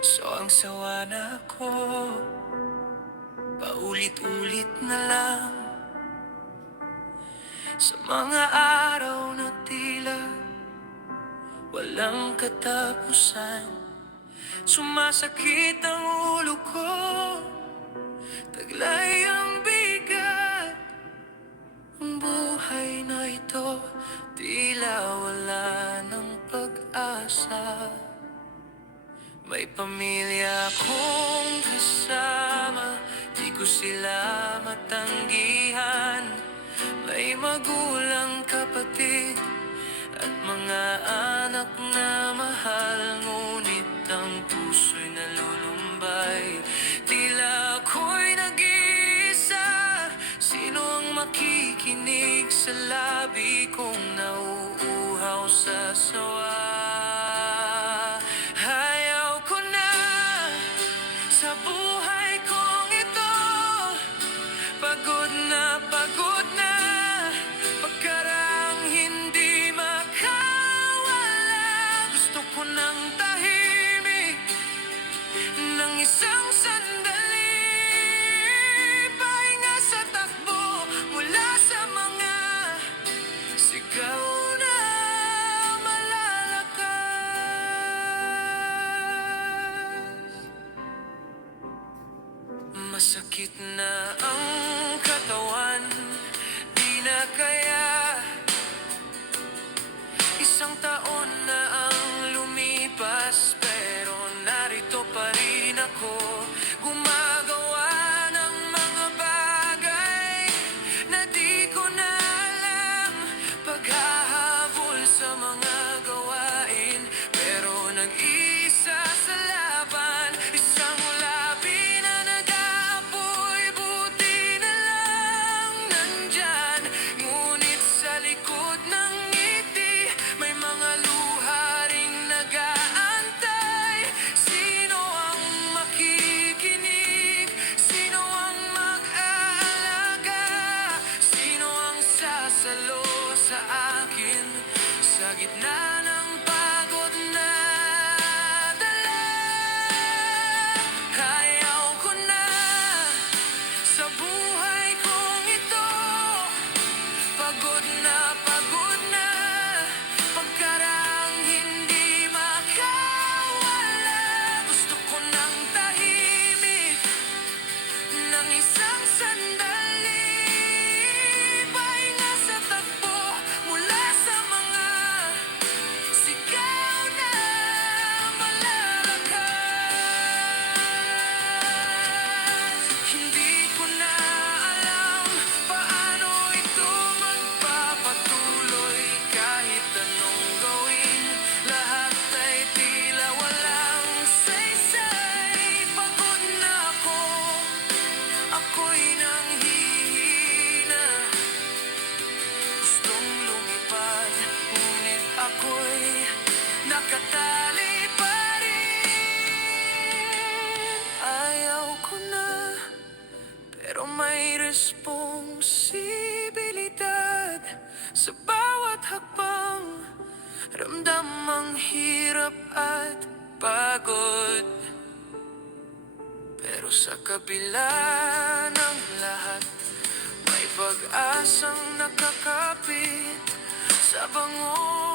So ang sawa na ako, paulit-ulit na lang sa mga araw na tila walang katapusan. Sumasakit ang ulo ko, taglay ang bigat. Ang buhay na ito, tila wala ng pag-asa. May pamilya akong kasama, di ko sila matanggihan. May magulang, kapatid, at mga anak na mahal. Ngunit ang puso'y nalulumbay, tila ako'y nag-iisa. Sino ang makikinig sa labi kong nauuhaw sa sawa? Ayaw ko na sa buhay kong ito, pagod na pagkarang hindi makawala. Gusto ko ng tahimik ng isang sandali, pahinga sa takbo mula sa mga sigaw na malalakas. Masakit na ang katawan, di na kaya. Isang taon na ang lumipas, pero narito pa rin ako, gumagawa ng mga bagay na di ko na alam. Paghahabol sa mga gawain, pero nag-iisa sa laban. Isang labi na nag-aapoy, buti na lang nandyan. Ngunit sa likod ng ngiti, may mga luha ring nag-aantay. Sino ang makikinig? Sino ang mag-aalaga? Sino ang sasalo sa akin sa gitna ng pagod na dala? Ayaw ko na sa buhay kong ito, pagod na pagkarang hindi makawala. Gusto ko ng tahimik ng isang sandali, pahinga sa takbo mula sa mga sigaw na malalakas. Hindi ko na alam paano ito magpapatuloy. Kahit anong gawin, lahat ay tila walang saysay. Pagod na ako, ako'y nanghihina. Gustong lumipad, ngunit ako'y nakatali pa rin. Ayaw ko na, pero may responsibilidad. Sa bawat hakbang, ramdam ang hirap at pagod. Pero sa kabila ng lahat, may pag-asang nakakapit sa bango